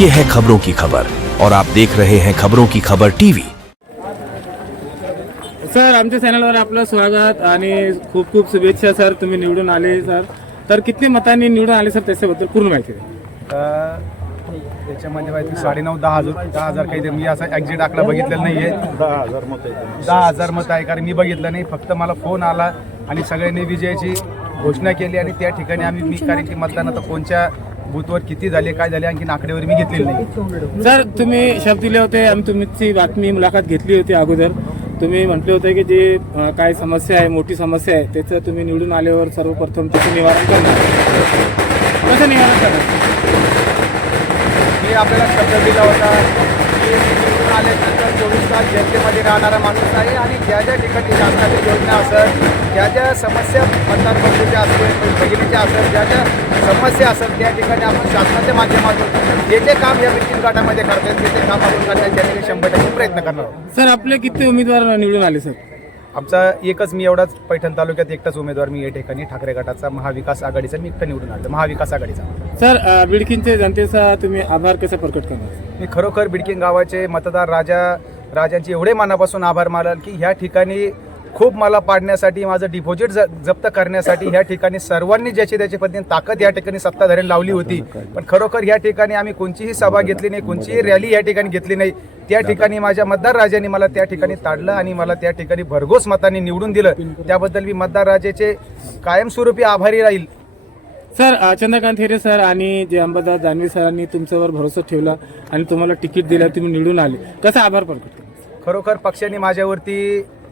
ये है खबरों की खबर और आप देख रहे हैं खबरों की खबर टीवी। सर, आमच्या चॅनलवर आपलं स्वागत आणि खूप खूप शुभेच्छा सर. तुम्ही निवडून आले सर. तर किती मतांनी निवडून आले सर, त्याच्याबद्दल पूर्ण माहिती द्या. त्याच्यामध्ये माहिती 9,500 काहीतरी. मी असा एक्झॅक्ट आकडा बघितलेला नाहीये. 10,000 मत आहे, कारण मी बघितलं नाही. फक्त मला फोन आला आणि सगळ्यांनी विजयाची घोषणा केली आणि त्या ठिकाणी आम्ही कारण की मतदान आता कोणत्या बूथवर किती झाले काय झाले आणखी आकडेवारी मी घेतलेली नाही. सर, तुम्ही शब्द दिले होते, आम्ही तुमची बातमी मुलाखत घेतली होती अगोदर. तुम्ही म्हटले होते की जे काय समस्या आहे, मोठी समस्या आहे, त्याचं तुम्ही निवडून आल्यावर सर्वप्रथम त्याचं निवारण करणार. कसं निवारण करणार? मी आपल्याला शब्द दिला होता की निवडून आल्यानंतर 24 तास जनतेमध्ये राहणारा माणूस आहे आणि ज्या ज्या ठिकाणी शासनाची योजना असेल, ज्या ज्या समस्या मतदार बंधूच्या असेल, बहिणीच्या असेल, ज्या ज्या समस्या असेल त्या ठिकाणी आपण शासनाच्या माध्यमातून जे जे काम या मिटिंग गटामध्ये करतात ते ते काम आपण करण्यासाठी 100% प्रयत्न करणार आहोत. सर, आपले किती उमेदवार निवडून आले सर? आमचा एकच, मी एवढाच पैठण तालुक्यात एकटाच उमेदवार मी या ठिकाणी ठाकरे गटाचा महाविकास आघाडीचा मी एकटा निवडून आलो, महाविकास आघाडीचा. सर, बिडकीनच्या जनतेचा तुम्ही आभार कसा प्रकट करणार? मी खरोखर बिडकीन गावाचे मतदार राजांचे एवढे मनापासून आभार मानाल की ह्या ठिकाणी खूप मला पाडण्यासाठी, माझं डिपॉझिट जप्त करण्यासाठी ह्या ठिकाणी सर्वांनी ज्याची त्याची पद्धतीने ताकद या ठिकाणी सत्ताधाऱ्यांनी लावली होती. पण खरोखर या ठिकाणी आम्ही कोणतीही सभा घेतली नाही, कोणतीही रॅली या ठिकाणी घेतली नाही. त्या ठिकाणी माझ्या मतदार राजांनी मला त्या ठिकाणी ताडलं आणि मला त्या ठिकाणी भरघोस मतांनी निवडून दिलं. त्याबद्दल मी मतदार राजाचे कायमस्वरूपी आभारी राहील. सर, चंद्रकांत हिरे सर आणि जे अंबादास दानवे सरांनी तुमच्यावर भरोसा ठेवला आणि तुम्हाला तिकीट दिलं, तुम्ही निवडून आले, कसा आभार प्रकट केला? खरोखर पक्षाने माझ्यावरती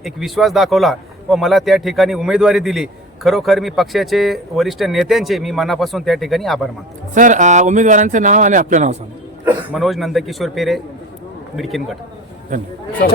एक विश्वास दाखवला व मला त्या ठिकाणी उमेदवारी दिली. खरोखर मी पक्षाचे वरिष्ठ नेत्यांचे मी मनापासून त्या ठिकाणी आभार मानतो. सर, उमेदवारांचं नाव आणि आपलं नाव सांगा. मनोज नंदकिशोर पेरे, बिडकीन गट. धन्यवाद.